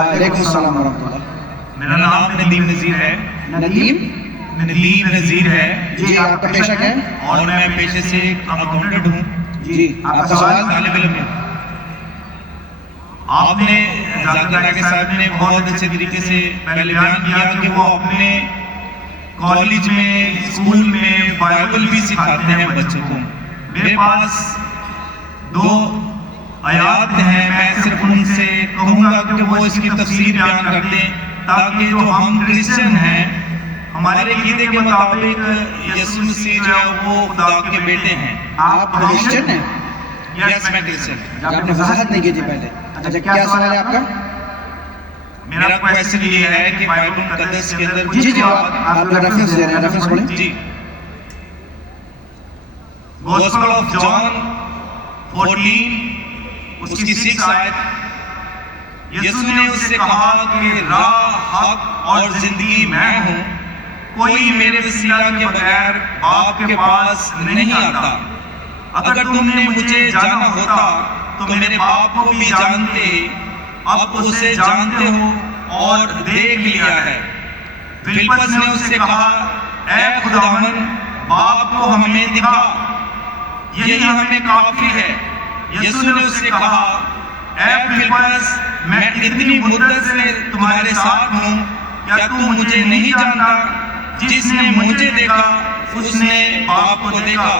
وعلیکم السلام ورحمۃ اللہ۔ میرا نام ندیم نذیر ہے۔ ندیم نذیر ہے جی، آپ کا پیشہ کیا ہے؟ اور میں پیشے سے اکاؤنٹنٹ ہوں۔ جی، آپ کا سوال؟ طالب علم ہے۔ آپ نے ذاکر ناگے صاحب نے بہت اچھے طریقے سے پہلے بیان کیا کہ وہ اپنے کالج میں اسکول میں بائبل بھی سکھاتے ہیں بچوں کو۔ میرے پاس 2 آیات ہیں، میں صرف ان سے کہوں گا کہ وہ اس کی تفسیر بیان کر دیں تاکہ جو ہم کرسچن ہیں، ہمارے عقیدے کے مطابق یسوع مسیح جو ہے وہ خدا کے بیٹے ہیں۔ آپ کرسچن ہیں؟ یس، میں کرسچن ہوں۔ آپ نے وضاحت نہیں کی تھی پہلے۔ اچھا، کیا سوال ہے آپ کا؟ میرا کویسچن یہ ہے کہ بائبل مقدس کے اندر جی جی، آپ کا ریفرنس دے رہے ہیں، ریفرنس پڑھیں۔ جی، گوسپل آف جان 14 اس کی 6 آیت، یسوع نے اس سے کہا کہ راہ، حق اور زندگی میں ہوں، کوئی میرے وسیلہ کے بغیر باپ کے پاس نہیں آتا۔ اگر تم نے مجھے جانا ہوتا تو میرے باپ کو بھی جانتے، اب اسے جانتے ہو اور دیکھ لیا ہے۔ فلپس نے اس سے کہا، اے خداوند، باپ کو ہمیں دکھا، یہی ہمیں کافی ہے۔ یسوع نے اس سے کہا، اے فلپس، میں اتنی مدت سے تمہارے ساتھ ہوں، کیا تو مجھے نہیں جانتا؟ جس نے مجھے دیکھا اس نے باپ کو دیکھا۔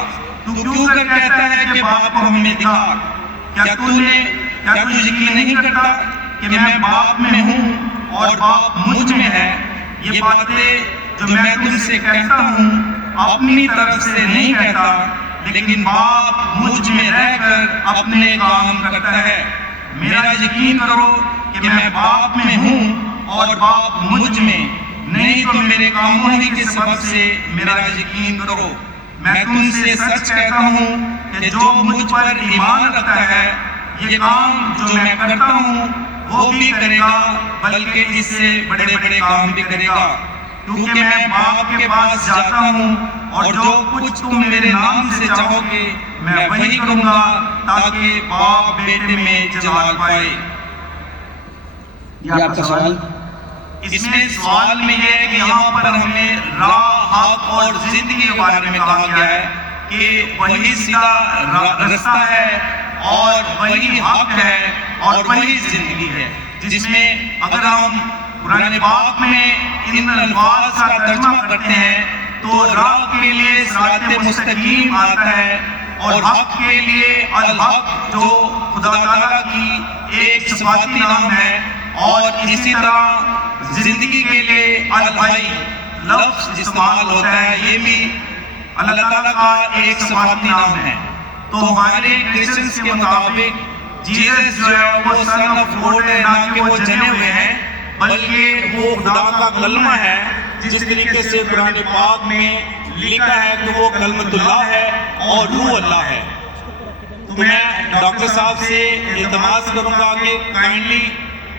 تو کیوں کر کہتا ہے کہ باپ کو ہمیں دکھا؟ کیا تو یقین نہیں کرتا کہ میں باپ میں ہوں اور باپ مجھ میں ہے؟ یہ باتیں جو میں تم سے کہتا ہوں اپنی طرف سے نہیں کہتا، لیکن باپ مجھ میں رہ کر اپنے کام کرتا ہے۔ میرا یقین کرو کہ میں باپ میں ہوں اور باپ مجھ میں، نہیں تو میرے کاموں ہی کے سبب سے میرا یقین کرو۔ میں تم سے سچ کہتا ہوں کہ جو مجھ پر ایمان رکھتا ہے، یہ کام جو میں کرتا ہوں وہ بھی کرے گا، بلکہ اس سے بڑے بڑے کام بھی کرے گا، کیونکہ میں باپ کے پاس جاتا ہوں، اور جو کچھ تم میرے نام سے چاہو گے میں وہی کروں گا، تاکہ باپ بیٹے میں جلال پائے۔ یہ آپ کا سوال؟ اس میں سوال میں یہ ہے کہ یہاں پر ہمیں راہ، حق اور زندگی کے بارے میں کہا گیا ہے کہ وہی سیدھا رستہ ہے اور وہی حق ہے اور وہی زندگی ہے، جس میں اگر ہم قرآن پاک میں ان الفاظ کا ترجمہ کرتے ہیں تو راہ کے لیے صراط مستقیم آتا ہے، اور حق کے لیے الحق جو خدا تعالیٰ کی ایک صفاتی نام ہے، اور اسی طرح زندگی کے لیے الحی لفظ استعمال ہوتا ہے، یہ بھی اللہ تعالیٰ کا ایک صفاتی نام ہے۔ تو ہمارے کرسچنز کے مطابق جیزس جو ہے وہ سن آف گاڈ ہے، نہ کہ وہ جنے ہوئے ہیں، بلکہ وہ خدا کا کلمہ ہے، جس طریقے سے قرآن پاک میں لکھا ہے کہ وہ کلمۃ اللہ ہے اور روح اللہ ہے۔ تو میں ڈاکٹر صاحب سے التماس کروں گا کہ کائنڈلی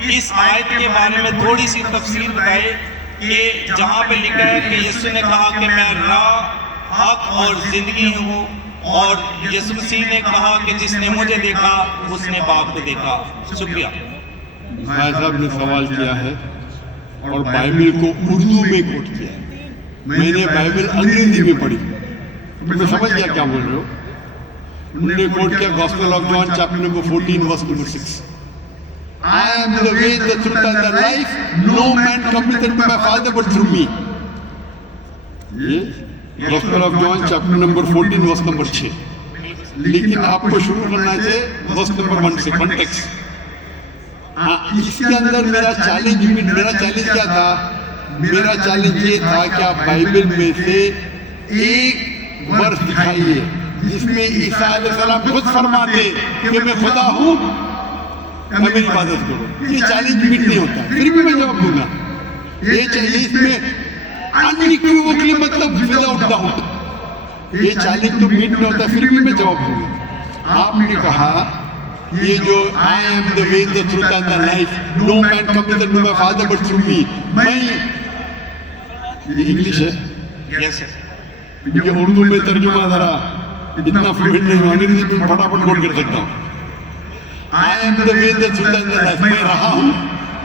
اس آیت کے بارے میں تھوڑی سی تفصیل بتائے کہ جہاں پہ لکھا ہے کہ یسوع نے کہا کہ میں راہ، حق اور زندگی ہوں، اور یسوع مسیح نے کہا کہ جس نے مجھے دیکھا اس نے باپ کو دیکھا۔ شکریہ۔ بھائی صاحب نے سوال کیا ہے اور بائبل کو اردو میں کوٹ کیا ہے۔ میں نے بائبل انگریزی میں پڑھی، تمہیں سمجھ گیا کیا بول رہے ہو؟ انہوں نے کوٹ کیا gospel of John chapter number 14 verse number 6۔ I am the way, the truth and the life. No man cometh unto my Father but through me. یہ gospel of John chapter number 14 verse number 6۔ لیکن آپ کو شروع کرنا چاہیے verse number 1 سے، context. اس کے اندر میرا چیلنج کیا تھا؟ میرا چیلنج یہ تھا کہ آپ بائبل میں سے ایک ورس دکھائیے جس میں عیسیٰ علیہ السلام خود فرماتے کہ میں خدا ہوں، میری عبادت کرو۔ یہ چیلنج میٹ نہیں ہوتا، پھر بھی میں جواب دوں گا۔ یہ چیلنج اس میں unequivocally مطلب without doubt، یہ چیلنج تو میٹ نہیں ہوتا، پھر بھی میں جواب دوں گا۔ آپ نے کہا یہ جو I am the way, the truth and the life, no man cometh unto my Father but through me، میں یہ انگلش ہے، یس سر۔ یہ اردو میں ترجمہ ذرا اتنا فلوئنٹ نہیں ہوں، انگریزی میں پھٹافٹ کوٹ کر سکتا ہوں۔ I am the way, the truth and the life، میں رہا ہوں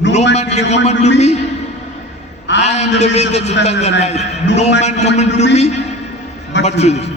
No man can come unto me. I am the way, the truth and the life. No man come unto me but through me.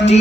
3